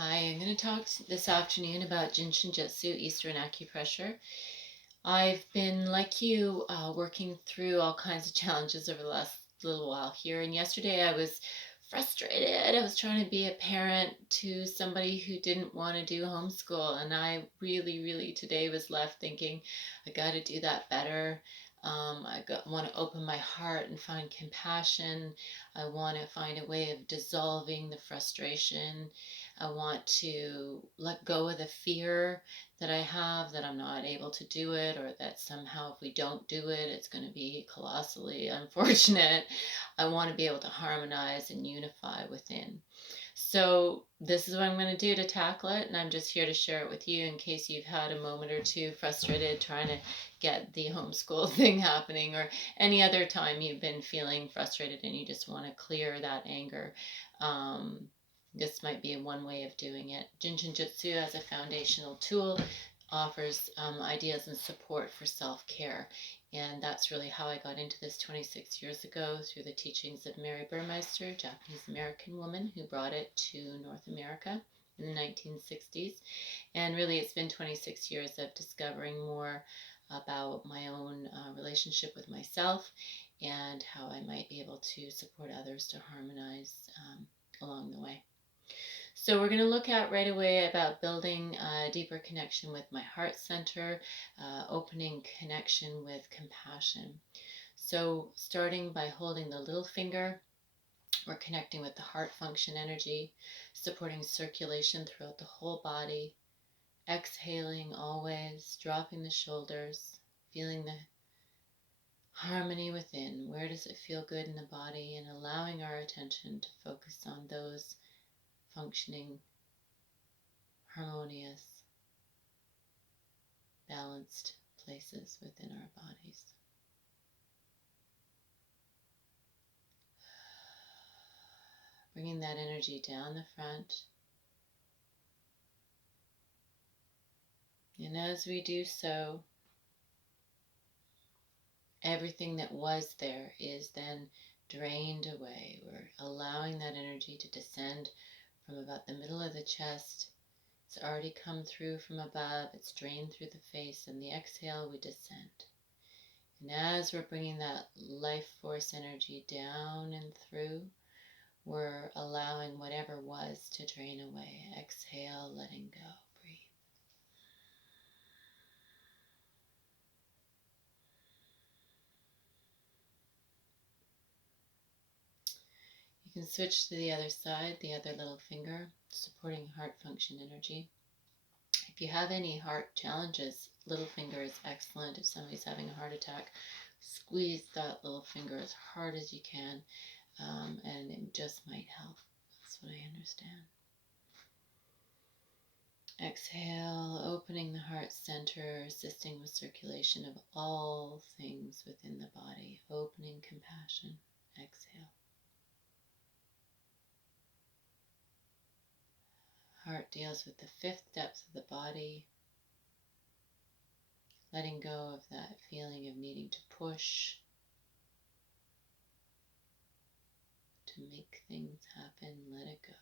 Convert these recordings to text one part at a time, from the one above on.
Hi, I'm going to talk this afternoon about Jin Shin Jyutsu, Eastern acupressure. I've been, like you, working through all kinds of challenges over the last little while here. And yesterday I was frustrated. I was trying to be a parent to somebody who didn't want to do homeschool. And I really today was left thinking, I got to do that better. Want to open my heart and find compassion. I want to find a way of dissolving the frustration. I want to let go of the fear that I have that I'm not able to do it, or that somehow if we don't do it, it's going to be colossally unfortunate. I want to be able to harmonize and unify within. So this is what I'm going to do to tackle it, and I'm just here to share it with you in case you've had a moment or two frustrated trying to get the homeschool thing happening, or any other time you've been feeling frustrated and you just want to clear that anger. This might be one way of doing it. Jin Shin Jyutsu, as a foundational tool, offers ideas and support for self-care. And that's really how I got into this 26 years ago, through the teachings of Mary Burmeister, a Japanese-American woman who brought it to North America in the 1960s. And really it's been 26 years of discovering more about my own relationship with myself and how I might be able to support others to harmonize along the way. So we're going to look at right away about building a deeper connection with my heart center, opening connection with compassion. So starting by holding the little finger, we're connecting with the heart function energy, supporting circulation throughout the whole body, exhaling always, dropping the shoulders, feeling the harmony within. Where does it feel good in the body? And allowing our attention to focus on those functioning, harmonious, balanced places within our bodies. Bringing that energy down the front. And as we do so, everything that was there is then drained away. We're allowing that energy to descend from about the middle of the chest. It's already come through from above. It's drained through the face. And the exhale, we descend. And as we're bringing that life force energy down and through, we're allowing whatever was to drain away. Exhale, letting go. Breathe. You can switch to the other side, the other little finger, supporting heart function energy. If you have any heart challenges, little finger is excellent. If somebody's having a heart attack, squeeze that little finger as hard as you can, and it just might help. That's what I understand. Exhale, opening the heart center, assisting with circulation of all things within the body. Opening compassion. Exhale. Heart deals with the fifth depth of the body. Letting go of that feeling of needing to push, to make things happen. Let it go.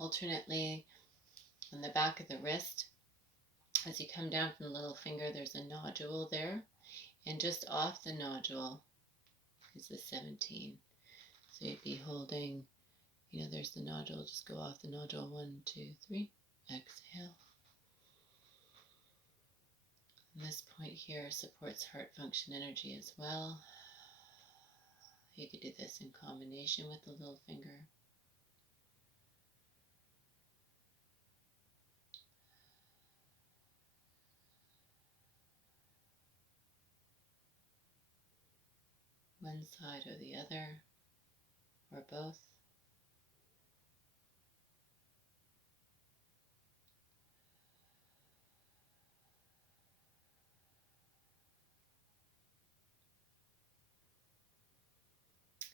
Alternately, on the back of the wrist, as you come down from the little finger, there's a nodule there, and just off the nodule is the 17. So you'd be holding, there's the nodule, just go off the nodule. 1, 2, 3, exhale. And this point here supports heart function energy as well. You could do this in combination with the little finger. One side or the other, or both.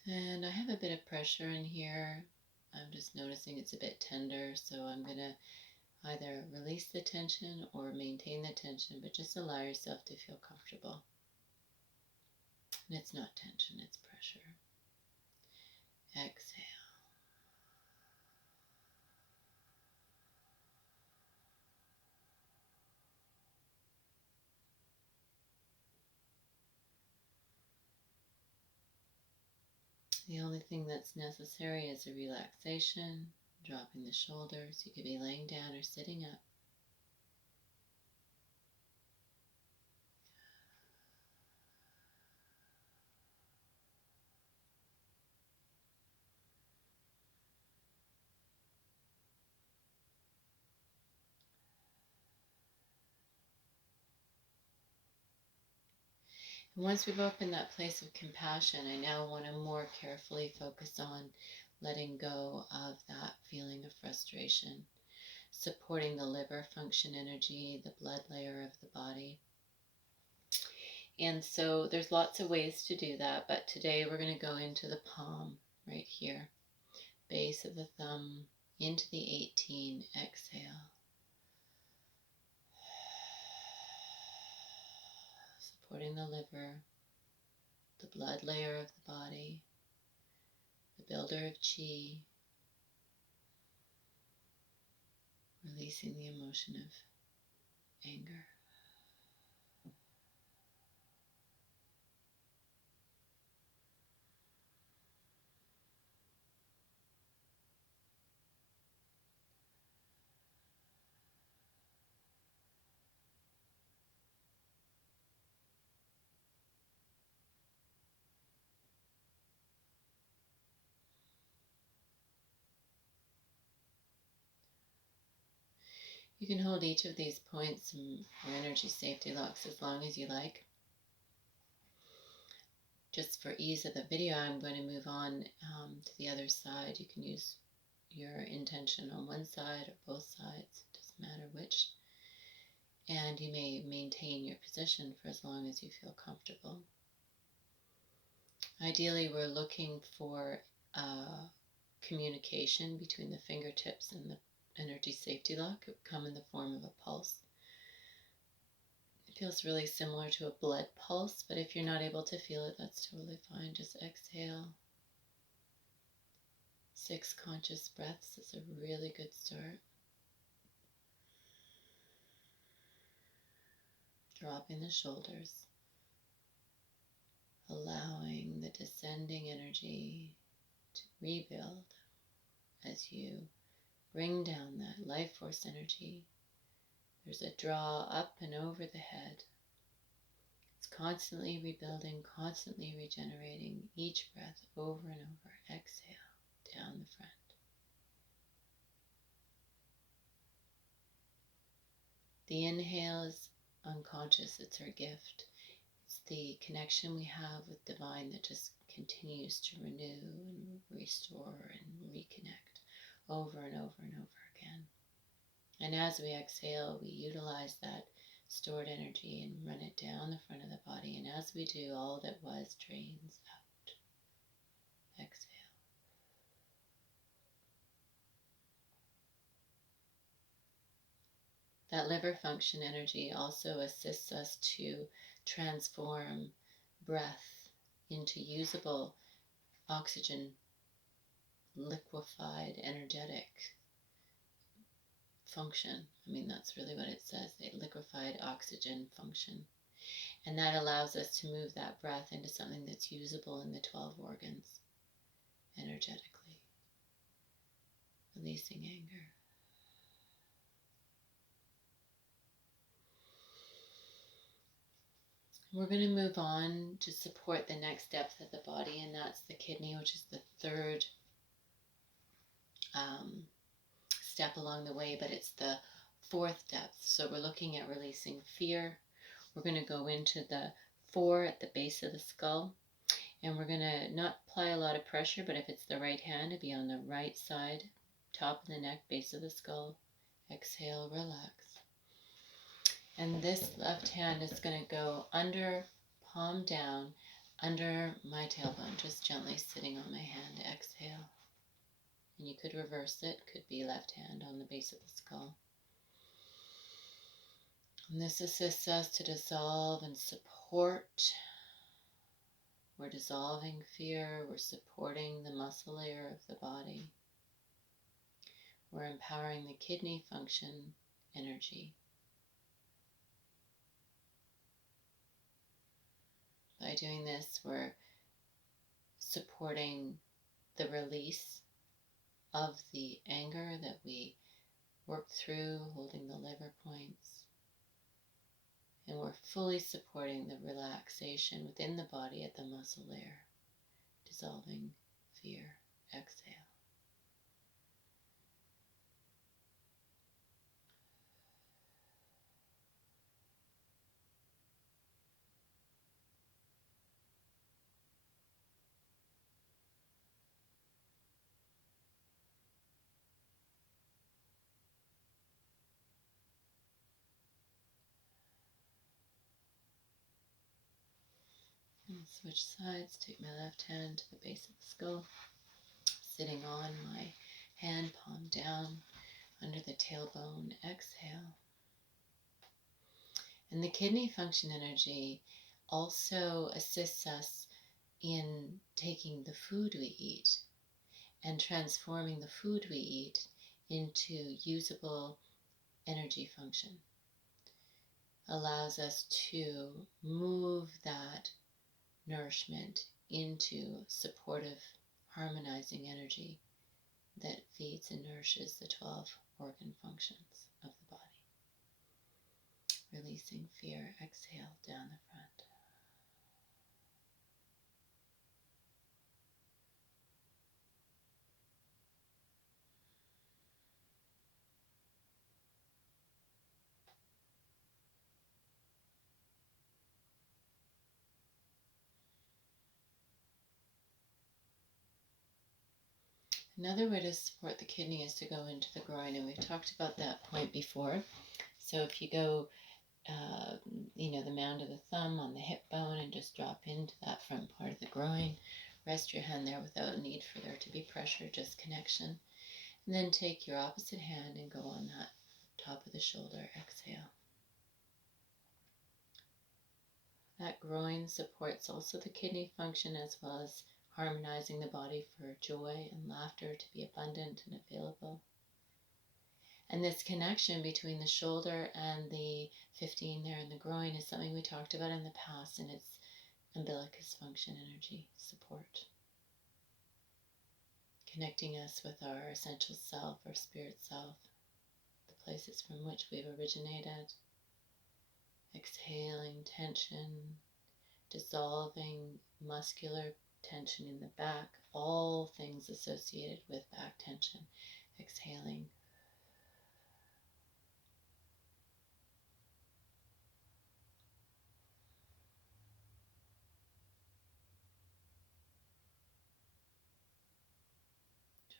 And I have a bit of pressure in here. I'm just noticing it's a bit tender, so I'm going to Either release the tension or maintain the tension, but just allow yourself to feel comfortable. And it's not tension, it's pressure. Exhale. The only thing that's necessary is a relaxation, dropping the shoulders. You could be laying down or sitting up. And once we've opened that place of compassion, I now want to more carefully focus on letting go of that feeling of frustration, supporting the liver function energy, the blood layer of the body. And so there's lots of ways to do that, but today we're going to go into the palm right here, base of the thumb, into the 18, exhale. Supporting the liver, the blood layer of the body, the builder of chi, releasing the emotion of anger. You can hold each of these points or energy safety locks as long as you like. Just for ease of the video, I'm going to move on to the other side. You can use your intention on one side or both sides, it doesn't matter which. And you may maintain your position for as long as you feel comfortable. Ideally, we're looking for communication between the fingertips and the energy safety lock. It would come in the form of a pulse. It feels really similar to a blood pulse, but if you're not able to feel it, that's totally fine. Just exhale. 6 conscious breaths is a really good start. Dropping the shoulders, allowing the descending energy to rebuild as you bring down that life force energy. There's a draw up and over the head. It's constantly rebuilding, constantly regenerating each breath over and over. Exhale down the front. The inhale is unconscious. It's our gift. It's the connection we have with divine that just continues to renew and restore and reconnect over and over and over again. And as we exhale, we utilize that stored energy and run it down the front of the body. And as we do, all that was drains out. Exhale. That liver function energy also assists us to transform breath into usable oxygen, liquefied, energetic function. I mean, that's really what it says, a liquefied oxygen function. And that allows us to move that breath into something that's usable in the 12 organs energetically, releasing anger. We're going to move on to support the next depth of the body, and that's the kidney, which is the third step along the way, but it's the fourth depth. So we're looking at releasing fear. We're going to go into the 4 at the base of the skull, and we're going to not apply a lot of pressure, but if it's the right hand, it'd be on the right side, top of the neck, base of the skull. Exhale, relax. And this left hand is going to go under, palm down, under my tailbone, just gently sitting on my hand. Exhale. And you could reverse it, could be left hand on the base of the skull. And this assists us to dissolve and support. We're dissolving fear. We're supporting the muscle layer of the body. We're empowering the kidney function energy. By doing this, we're supporting the release of the anger that we worked through, holding the liver points. And we're fully supporting the relaxation within the body at the muscle layer, dissolving fear. Exhale. And switch sides. Take my left hand to the base of the skull, sitting on my hand, palm down, under the tailbone. Exhale. And the kidney function energy also assists us in taking the food we eat and transforming the food we eat into usable energy function. Allows us to move that nourishment into supportive, harmonizing energy that feeds and nourishes the 12 organ functions of the body. Releasing fear. Exhale down the front. Another way to support the kidney is to go into the groin, and we've talked about that point before. So if you go, the mound of the thumb on the hip bone and just drop into that front part of the groin, rest your hand there without need for there to be pressure, just connection. And then take your opposite hand and go on that top of the shoulder. Exhale. That groin supports also the kidney function as well as harmonizing the body for joy and laughter to be abundant and available. And this connection between the shoulder and the 15 there in the groin is something we talked about in the past, and it's umbilicus function energy support. Connecting us with our essential self, our spirit self, the places from which we've originated. Exhaling tension, dissolving muscular tension in the back, all things associated with back tension. Exhaling.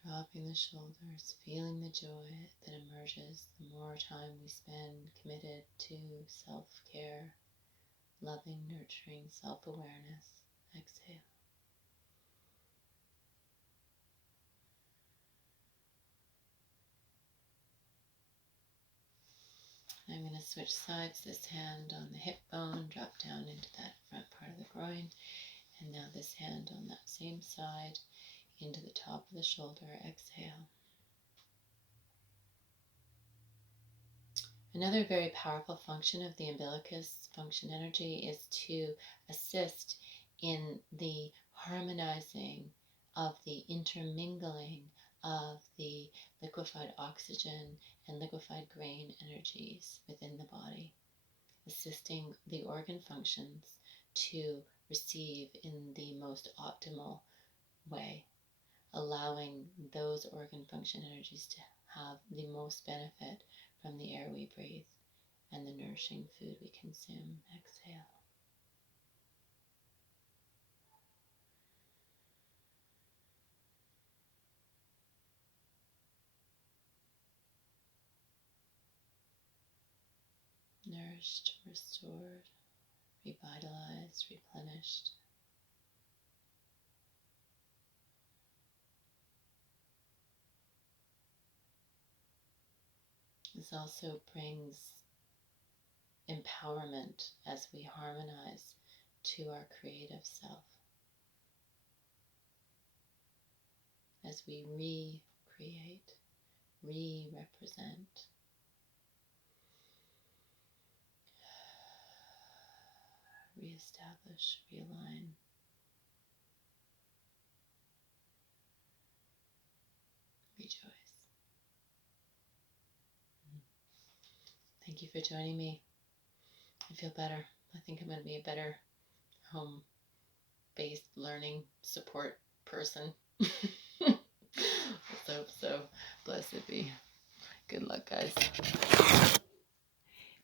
Dropping the shoulders, feeling the joy that emerges the more time we spend committed to self-care, loving, nurturing, self-awareness. Exhale. I'm going to switch sides. This hand on the hip bone, drop down into that front part of the groin. And now this hand on that same side into the top of the shoulder. Exhale. Another very powerful function of the umbilicus function energy is to assist in the harmonizing of the intermingling of the liquefied oxygen and liquefied grain energies within the body, assisting the organ functions to receive in the most optimal way, allowing those organ function energies to have the most benefit from the air we breathe and the nourishing food we consume. Exhale. Nourished, restored, revitalized, replenished. This also brings empowerment as we harmonize to our creative self, as we recreate, re-represent, reestablish, realign. Rejoice. Thank you for joining me. I feel better. I think I'm going to be a better home-based learning support person. Let's hope so. Blessed be. Good luck, guys.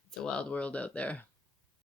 It's a wild world out there.